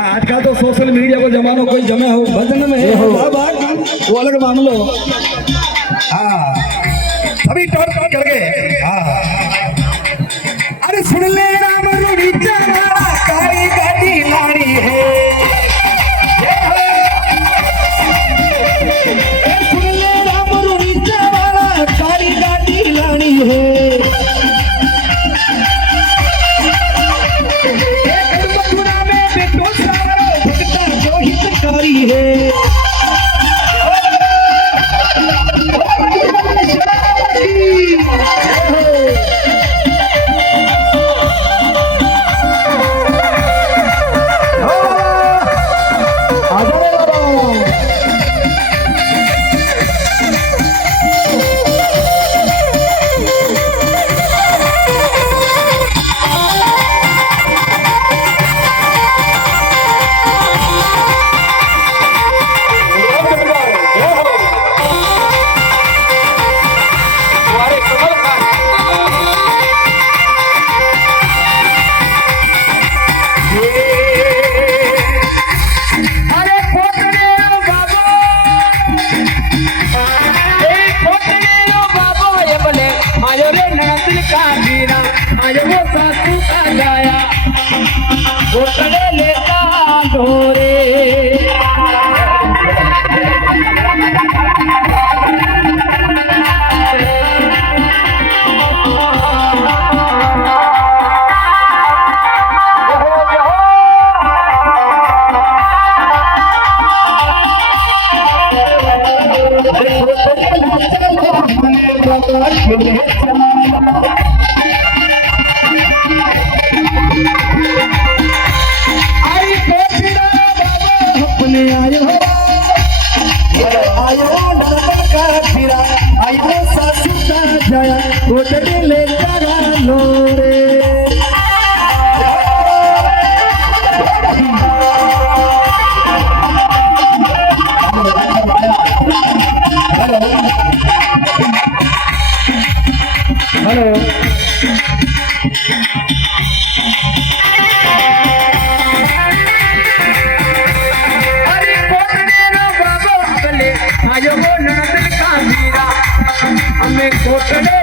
आजकल तो social media को जमानो कोई जमे हो भजन में हो वो अलग मामलो। हाँ सभी टॉप करके हाँ अरे सुन ले राम रूढ़ी चला काली गाड़ी लाड़ी है सुन ले राम रूढ़ी चला काली गाड़ी लाड़ी है मथुरा में बेटो सारो भक्ता जो हितकारी है आयो वो सासू का गाया घोटले लेता ढोरे आयो सासू का जया घोटले लेता लोरे हेलो अरे कोटने रो बाबा अगले आयो वो ननद का मीरा हमें कोटने